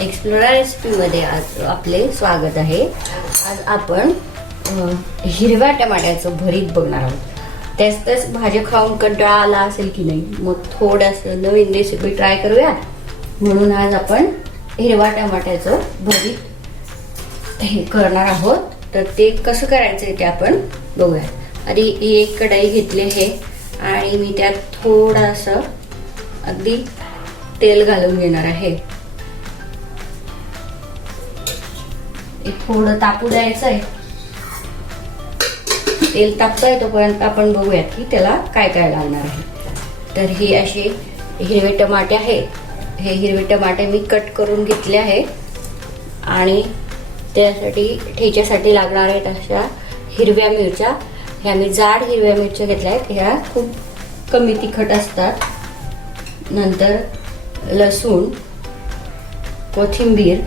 Explorer रेसिपीमध्ये आज आपले स्वागत आहे। आज आपण हिरव्या टमाट्याचं भरीत बघणार आहोत। त्याच भाज्या खाऊन कंटाळा आला असेल की नाही, मग थोडंसं नवीन रेसिपी ट्राय करूया। म्हणून आज आपण हिरव्या टमाट्याचं भरीत हे करणार आहोत। तर ते कसं करायचं ते आपण बघूया। आधी एक कढई घेतली आहे आणि मी त्यात थोडंसं अगदी तेल घालून घेणार आहे। थोडं तापू द्यायचं आहे। तेल तापतंय तोपर्यंत आपण बघूया की त्याला काय काय लागणार आहे। तर ही अशी हिरवे टमाटे आहेत। हे हिरवे टमाटे मी कट करून घेतले आहे आणि त्यासाठी ठेच्यासाठी लागणार आहेत अशा हिरव्या मिरच्या। ह्या मी जाड हिरव्या मिरच्या घेतल्या आहेत। ह्या खूप कमी तिखट असतात। नंतर लसूण, कोथिंबीर,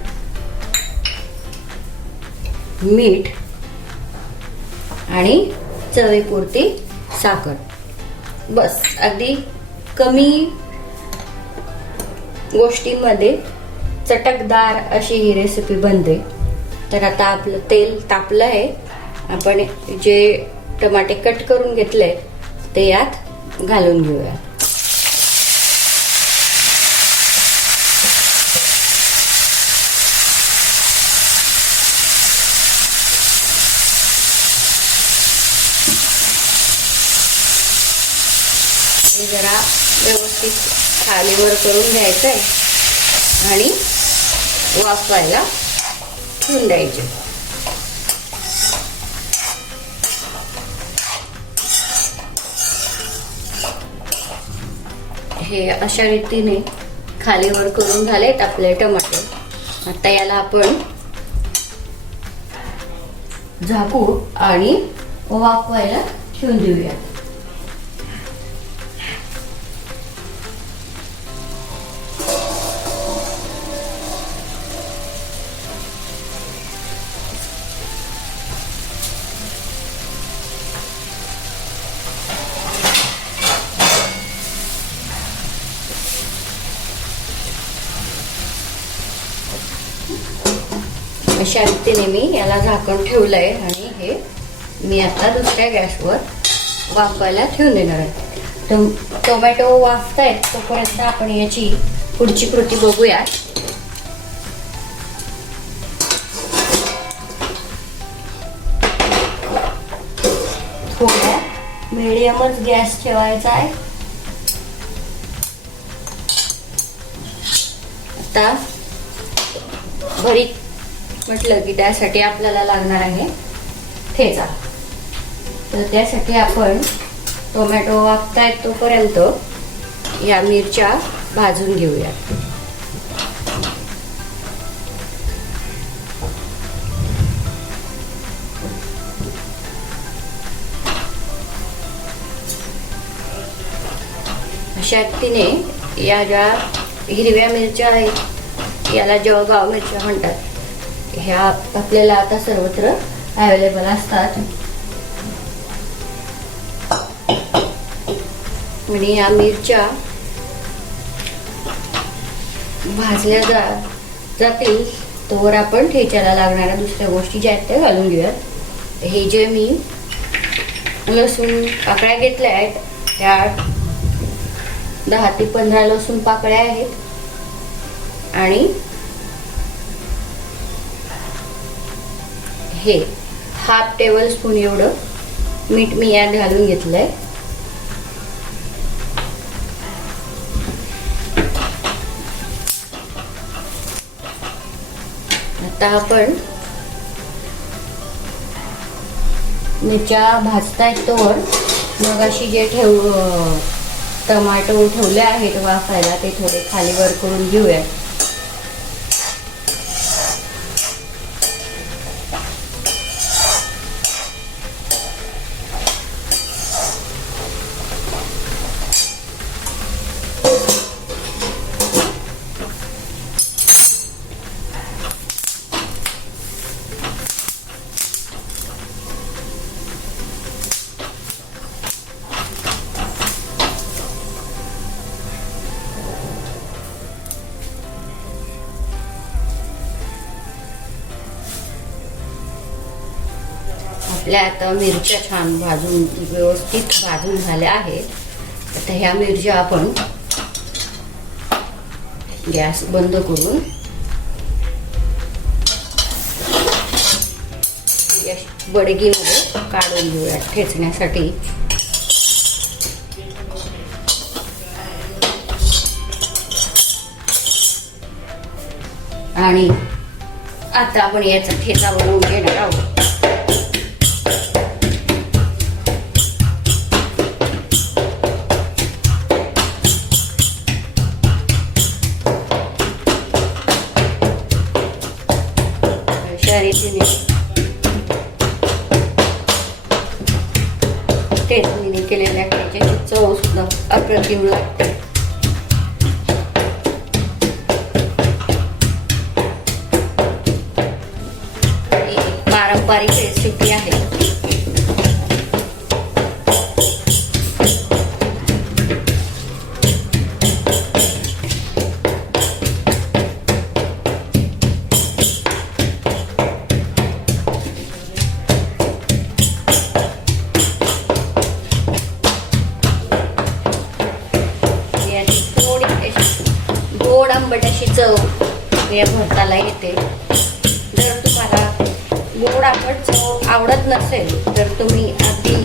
मीठ आणि चवीपुरती साखर। बस अगदी कमी गोष्टींमध्ये चटकदार अशी ही रेसिपी बनते। तर आता आपलं तेल तापलं आहे। आपण जे टमाटे कट करून घेतले ते यात घालून घेऊया। जरा व्यवस्थित खालीवर करून घ्यायचं आहे आणि वाफवायला ठेवून द्यायचे। हे अशा रीतीने खालीवर करून झालेत आपले टमाटे। आता याला आपण झाकू आणि वाफवायला ठेवून देऊया। अशा रीतीने मी याला झाकण ठेवलंय आणि हे मी आता दुसऱ्या गॅसवर वाफवायला ठेवून देणार आहे। टोमॅटो वाफतायत तोपर्यंत आपण याची पुढची कृती बघूया। थोडा मीडियमच गॅस ठेवायचा आहे। आता भरीत म्हटलं की त्यासाठी आपल्याला लागणार आहे ठेचा। तर त्यासाठी आपण टोमॅटो वाफतायत तोपर्यंत या मिरच्या भाजून घेऊया। अशा रीतीने या ज्या हिरव्या मिरच्या आहेत याला जळगाव मिरच्या म्हणतात। ह्या आपल्याला आता सर्वत्र अवेलेबल असतात आणि या मिरच्या भाजल्या जातील तोवर आपण ठेच्याला लागणाऱ्या दुसऱ्या गोष्टी ज्या आहेत त्या घालून घेऊयात। हे जे मी लसूण पाकळ्या घेतल्या आहेत त्या 10 ते 15 लसूण पाकळ्या आहेत आणि हे हाफ टेबल स्पून एवढं मीठ मी यात घालून घेतलंय। आता आपण मिरच्या भाजतायत तोवर मग अशी जे टमाटो ठेवले आहेत वाफायला ते थोडे खालीवर करून घेऊया। आपल्या आता मिरच्या छान भाजून व्यवस्थित भाजून झाल्या आहेत. आता ह्या मिरच्या आपण गॅस बंद करून बडगीमध्ये काढून घेऊया ठेचण्यासाठी. आणि आता आपण याचा ठेचा बनवून घेणार आहोत. अशा रीतीने ठेचणीने केलेल्या ठेच्याची चव सुद्धा अप्रतिम लागते. पारंपरिक रेसिपी आहे. याची थोडी गोड आंबट अशी चव या भरताला येते. जर तुम्हाला गोड आंबट चव आवडत नसेल तर तुम्ही आधी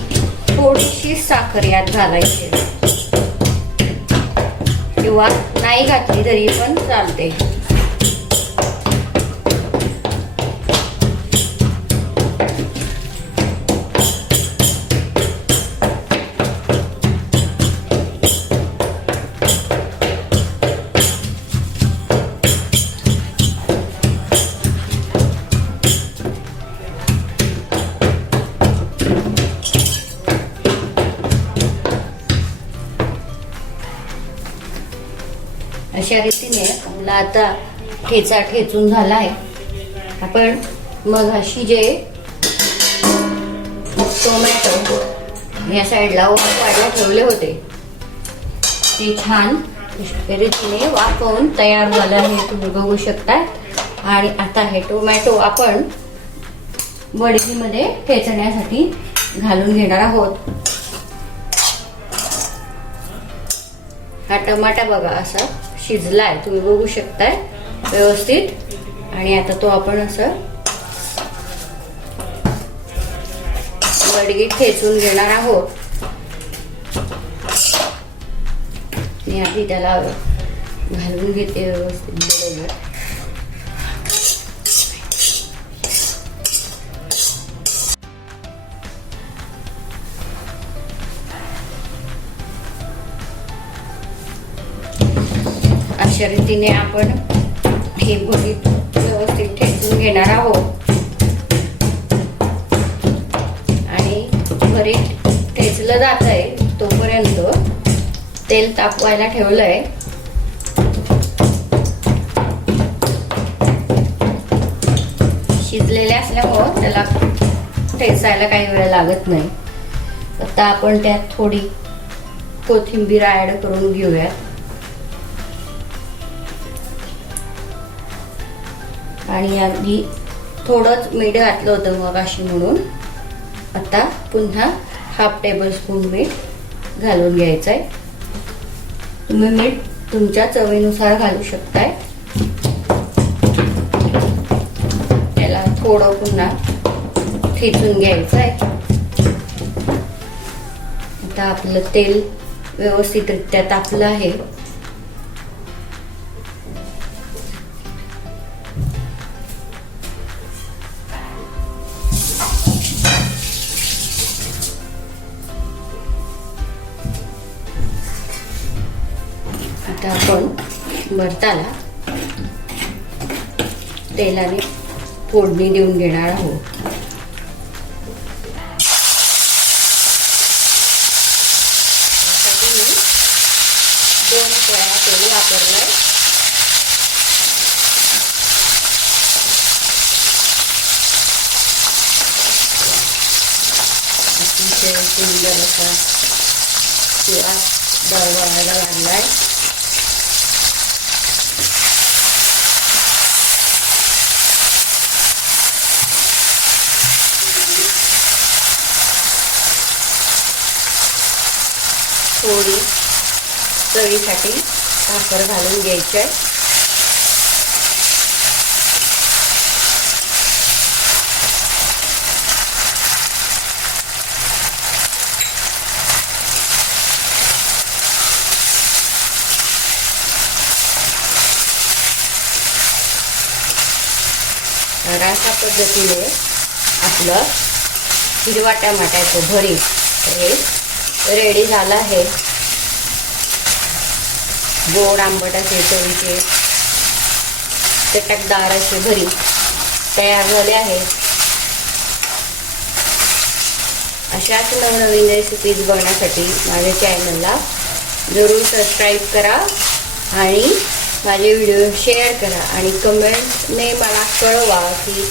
थोडीशी साखर यात घालायची किंवा नाही घातली तरी पण चालते. अशा रीतीने आपला आता ठेचा ठेचून झाला आहे. आपण मग अशी जे टोमॅटो या साईडला वाढला ठेवले होते ते छान रीतीने वाफवून तयार झालं आहे, तुम्ही बघू शकता. आणि आता हे टोमॅटो आपण बडगीमध्ये ठेचण्यासाठी घालून घेणार आहोत. हा टमाटा बघा असा शिजलाय, तुम्ही बघू शकताय व्यवस्थित. आणि आता तो आपण असं बडगीत ठेचून घेणार आहोत. मी आधी त्याला घालून घेते व्यवस्थित. अशा रीतीने आपण हे भरीत व्यवस्थित ठेचून घेणार आहोत. आणि भरीत ठेचलं जात आहे तोपर्यंत तेल तापवायला ठेवलंय. शिजलेले असल्यामुळं त्याला ठेचायला काही वेळ लागत नाही. आता आपण त्यात थोडी कोथिंबीर ऍड करून घेऊया. आणि आधी थोडंच मीठ घातलं होतं मग अशी म्हणून आता पुन्हा हाफ टेबल स्पून मीठ घालून घ्यायचं आहे. तुम्ही मीठ तुमच्या चवीनुसार घालू शकताय. त्याला थोडं पुन्हा ठेचून घ्यायचं आहे. आता आपलं तेल व्यवस्थितरित्या तापलं आहे. आता आपण भरताला तेलाने फोडणी देऊन घेणार आहोत. त्यासाठी मी 2 पोळ्या तेल वापरलंय. अतिशय सुंदर असा सुवास दरवळायला लागलाय. चवीसाठी साखर घालून घ्यायची आहे. तर अशा पद्धतीने आपलं हिरवा टमाट्याचं भरीत हे रेडी झालं आहे. गोड आंबट असे चवीचे चटकदार असे भरीत तयार झाले आहे. अशाच नवनवीन रेसिपीज बघण्यासाठी माझ्या चॅनलला जरूर सबस्क्राईब करा आणि माझे व्हिडिओ शेअर करा आणि कमेंटने मला कळवा की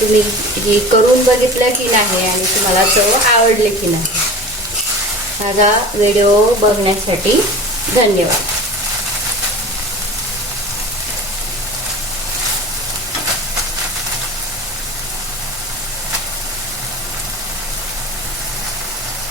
तुम्ही ही करून बघितलं की नाही आणि तुम्हाला चव आवडले की नाही. माझा व्हिडिओ बघण्यासाठी धन्यवाद.